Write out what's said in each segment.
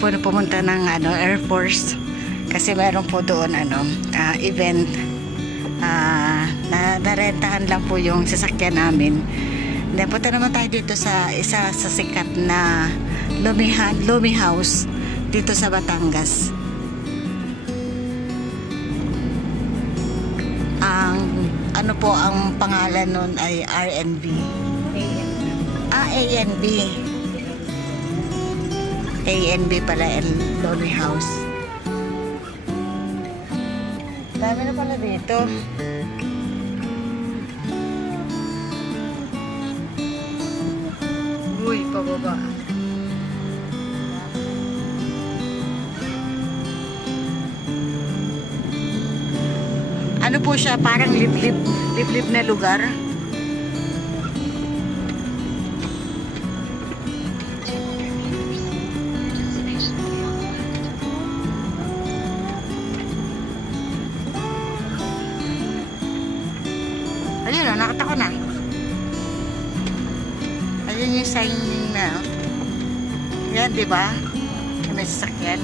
po na pumunta ng Air Force kasi meron po doon event. Narentahan lang po yung sasakyan namin. Then punta naman tayo dito sa isa sa sikat na Lumi House dito sa Batangas. Ang pangalan nun ay RNB. ANB. ANB pala, Lumi House. Dami na pala dito. Uy, pababa. Ano po siya, parang liblib na lugar. Ayun o, nakita ko na. Ayun yung sign na. Yan, di ba? May sasakyan.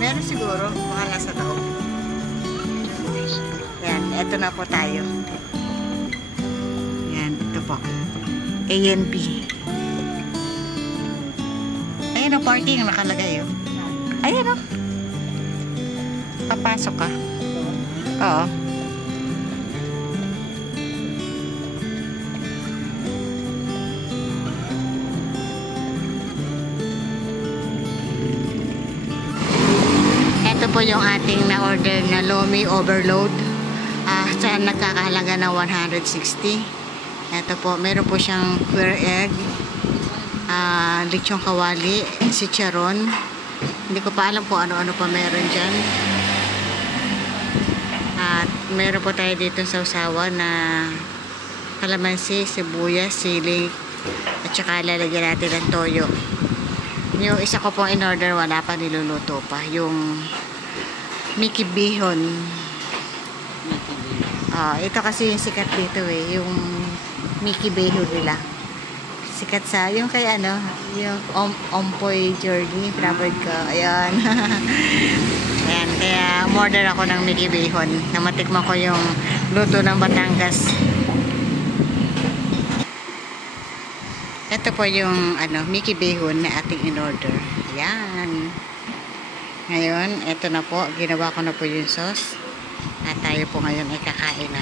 Meron siguro, baka nasa loob. Yan, eto na po tayo. Yan, ito po. ANB. Ayan o, parking nakalagay o. Ayan o. Papasok ka. Oo. Ito po yung ating na-order na Lomi Overload. Sa nagkakahalaga ng 160. Ito po, meron po siyang square egg, lechong kawali, chicharon. Hindi ko pa alam po ano-ano pa meron dyan. At meron po tayo dito sa usawa na kalamansi, sibuyas, sili, at saka lalagyan natin ng toyo. Yung isa ko pong in-order, wala pa, niluluto pa. Yung Mickey Bihon. Ito kasi yung sikat dito eh. Yung Mickey Bihon nila. Sikat sa, yung kay yung Ompoy Journey, travel ko. Ayan. Ayan, kaya order ako ng Mickey Bihon. Namatikman ko yung luto ng Batangas. Ito po yung Mickey Bihon na ating in-order. Ayan. Ngayon, ito na po. Ginawa ko na po yung sauce. At tayo po ngayon ay kakain na.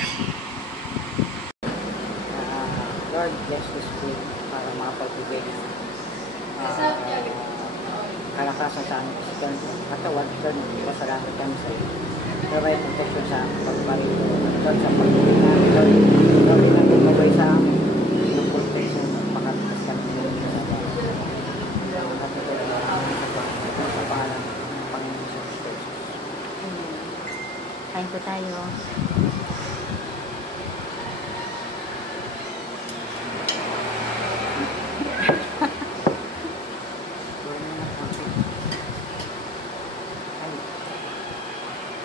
Lord, bless this food para makapagbigay ng kalakasan sa aming physical katawan. Lord, pasalamat kami sa iyo. Gaway protection sa aming pagpalit. Lord, sa pagpili namin. Lord, nagpapagay sa amin. Yung protection at pagkakatas kami. Kain po tayo.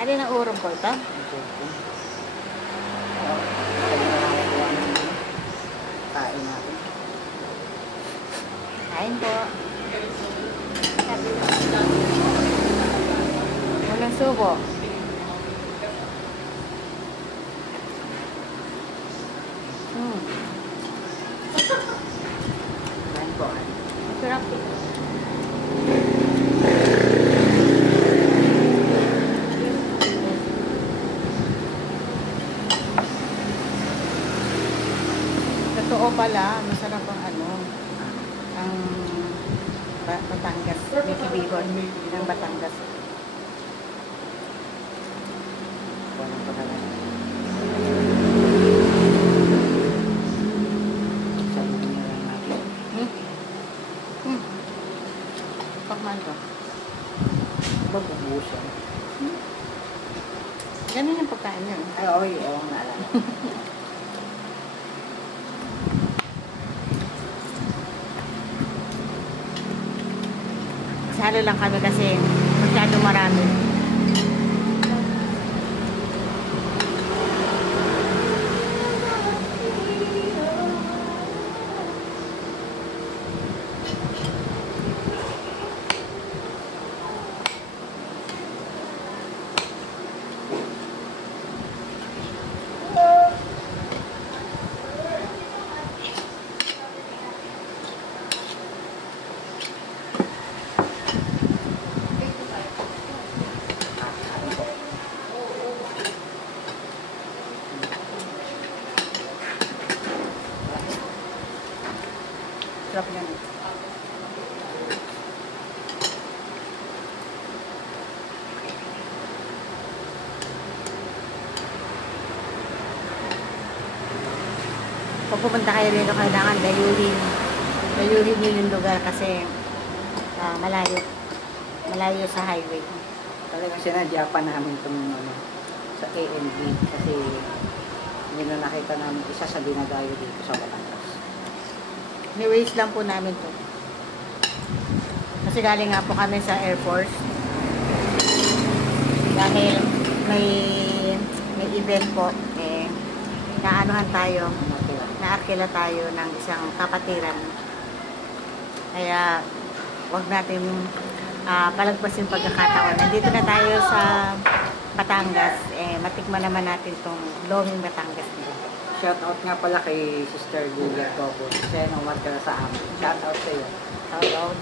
Alin ang urong ko ito? Kain natin. Kain po. Walang subo. Kain po. Masarap. Totoo pala, masarap ang Batangas, Mickey Bihon ng Batangas. Walang pagkakas. Salutin na lang natin. Pakman ko. Magbubuhos yan. Ganun yung pagkain yun. Ay, oo, ewan na lang. Salo lang kami kasi masyado marami. Kung pupunta kayo rito, kailangan dayuhin nyo yung lugar kasi malayo. Malayo sa highway. Talagang sinadya pa namin itong ano, sa ANB kasi hindi na nakita namin isa sa dinadayo dito sa Batangas. Ni-waste lang po namin to. Kasi galing nga po kami sa Air Force. Dahil may event po, naanuhan tayo, naarkila tayo ng isang kapatiran. Kaya, wag natin palagpasin pagkakataon. Nandito na tayo sa Batangas. Matikman naman natin itong Loming Batangas dito. Shoutout nga pala kay Sister Julia Topo. Siya nang marka sa amin. Shoutout sa iyo. Shoutout.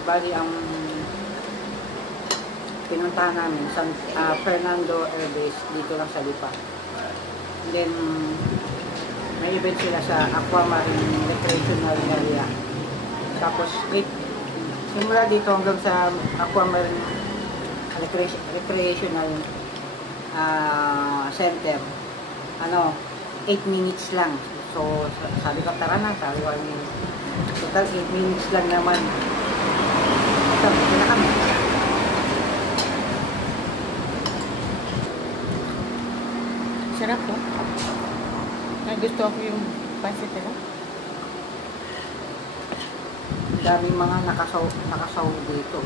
Bali ang pinuntahan namin Fernando Air Base dito lang sa Lipa. And then may event sila sa Aquamarine Recreational Area. Tapos simula dito hanggang sa Aquamarine Recreational Center 8 minutes lang. So sabi ko tara na, sabi ko total 8 minutes lang naman. Sabi na kami. Sarap po. Gusto ko yung pancit nila. Daming mga nakasaw dito.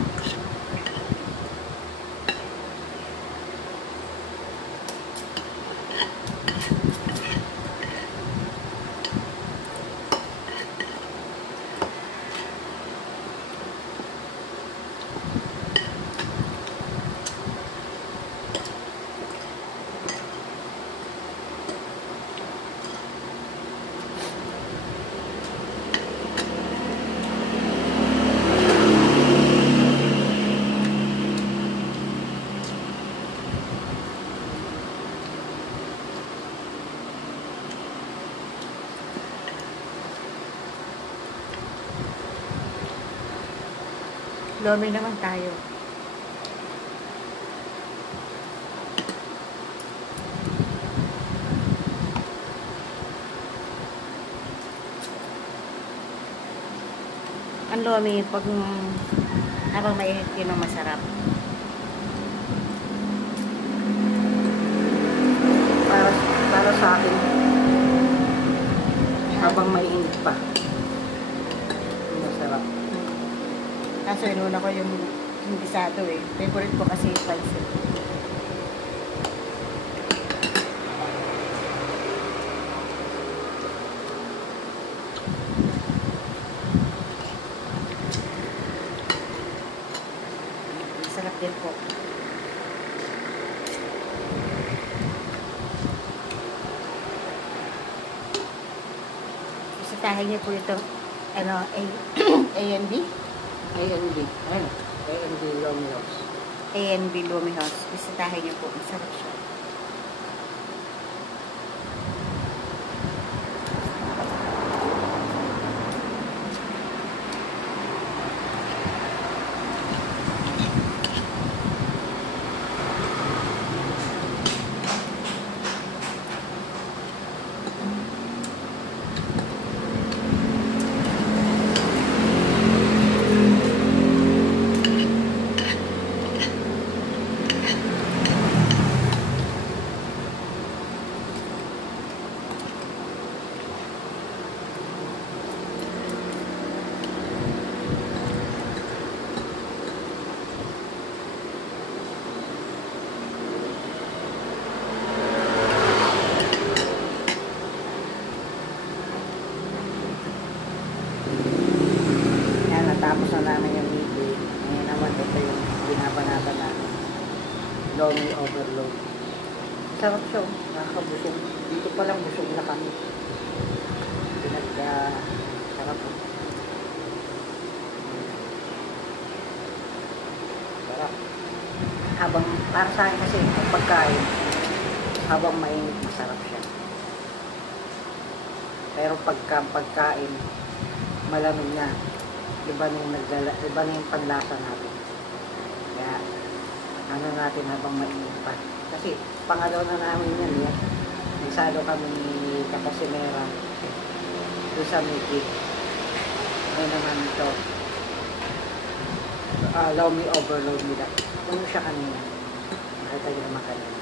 Lomi naman tayo. Ang lomi, pag habang mainit yun ang masarap. Para sa akin, habang mainit pa. Masarap. Kaso inuna ko yung gisado Favorite ko kasi yung pancit. Masarap din po. Bisitahin niyo po ito ANB. ANB. Ayun. ANB Lomi House. ANB Lomi House. Bisitahin niyo po. Masarap siya. Natapos na namin yung meeting. Ngayon naman ito yung binabanatan namin. Lomi overload. Sarap siya. Nakakabusog. Dito pa lang busog na kami. Sarap. Sarap. Habang, para sa akin kasi, ang pagkain, habang mainit, masarap siya. Pero pagkain, malamig na. Iba na yung panlasa natin. Kaya, ano natin habang mainit pa. Kasi, pangalaw na namin yan. Nagsalo kami ni Kapasimera doon sa Miki. Ngayon naman ito. Allow me overload nila. Puno siya kanina. Nakita niyo naman kanina.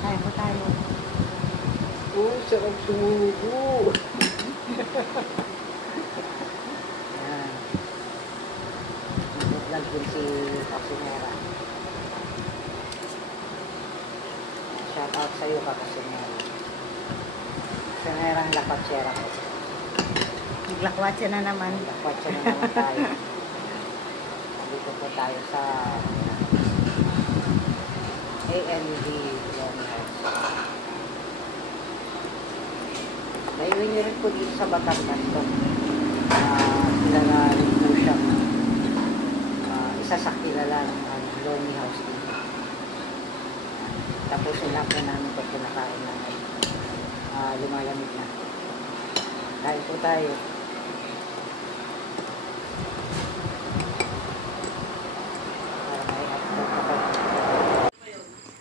Kaya po tayo. Sarap sumubo. Ayan. Nag-vlog din si Kapasimera. Shout out sa'yo, Kapasimera. Kapasimera ang lapatsera ko. Naglakwatsa na naman. Lapatsya na naman tayo. Dito po tayo sa AND Longhouse. Naiwin niyo rin po dito sa Batangas to. Kilala rin po siya. Isa sa kilala ng Lonely House dito. Tapos yung lahat na namin pag kinakain namin. Lumalamig na. Kain po tayo.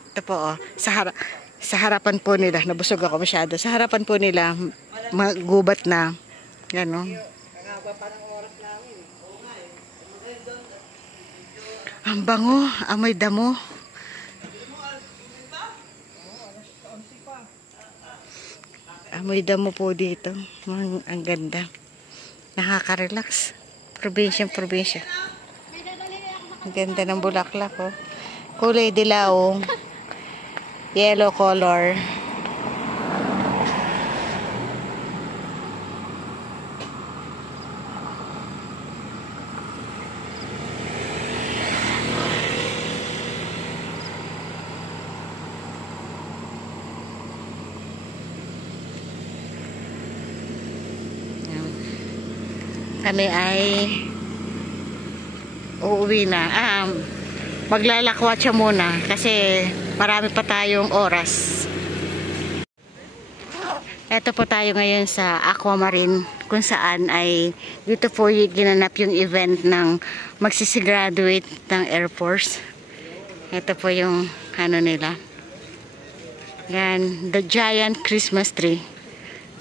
Ito po, oh, sa harapan po nila, nabusog ako masyado. Sa harapan po nila, magubat na. Yan, oh. Ang bango, amoy damo. Amoy damo po dito. Ang ganda. Nakaka-relax. Probinsya. Ang ganda ng bulaklak, oh. Kulay dilaw. Yellow color. Kami ay uuwi na. Maglalakwatsa muna kasi marami pa tayong oras. Ito po tayo ngayon sa Aquamarine kung saan ay dito po ginanap yung event ng magsisigraduate ng Air Force. Ito po yung ano nila. Yan, the giant Christmas tree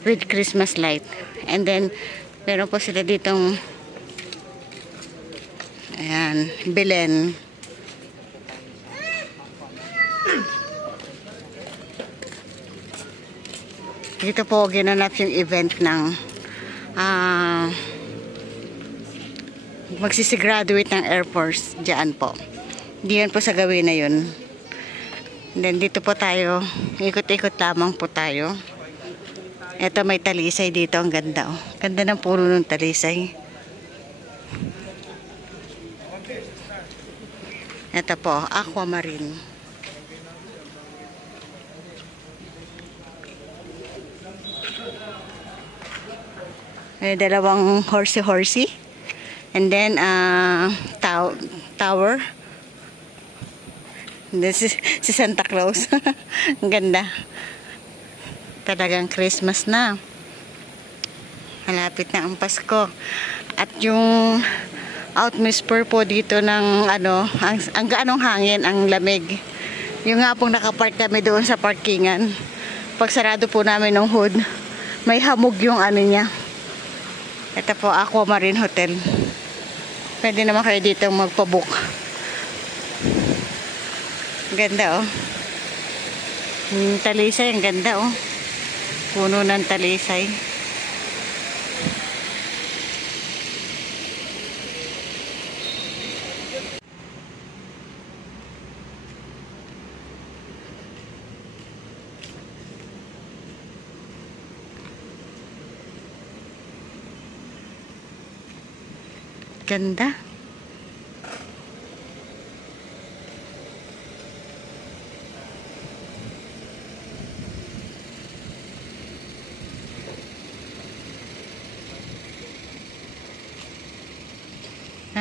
with Christmas light. And then meron po sila ditong ayan, Belen. Dito po ginanap yung event ng magsisigraduate ng Air Force. Diyan po. Diyan po sa gawin na yun. And then dito po tayo, ikot-ikot lamang po tayo. Ito may talisay dito, ang ganda, oh. Ganda ng puno ng talisay. Ito po, Aquamarine. May dalawang horsey. And then, tower. This is si Santa Claus. Ang ganda. Talagang Christmas na. Malapit na ang Pasko. At yung atmosphere po dito ng ano, ang gaanong hangin, ang lamig. Yung nga pong nakapark kami doon sa parkingan. Pag sarado po namin ng hood, may hamog yung ano niya. Ito po, Aquamarine Hotel. Pwede naman kayo dito magpabook. Ganda, oh. Yung talisay, ang ganda, oh. Puno ng talisay. Ganda.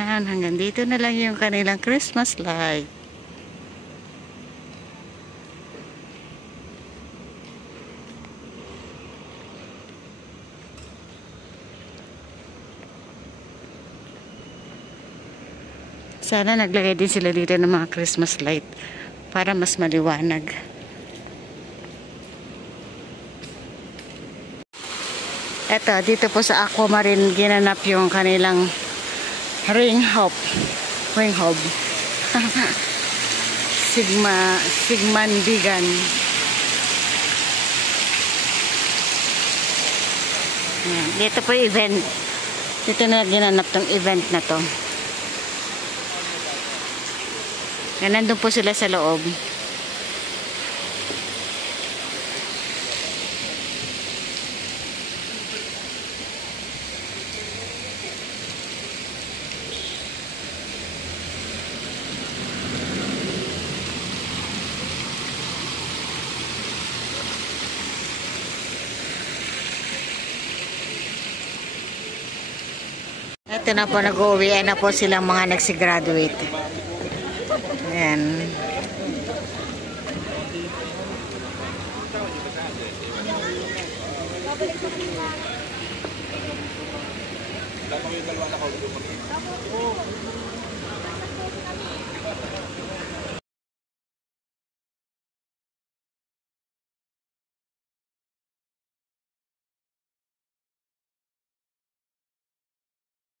Hanggang dito na lang yung kanilang Christmas light. Sana naglagay din sila dito ng mga Christmas light para mas maliwanag. Eto, dito po sa Aquamarine ginanap yung kanilang ring hop. Sigmandigan. Ayan. Dito po event. Dito na ginanap tong event na to. Nandun po sila sa loob. Ito na po, nag-uwi na po silang mga nagsigraduate. Ayan.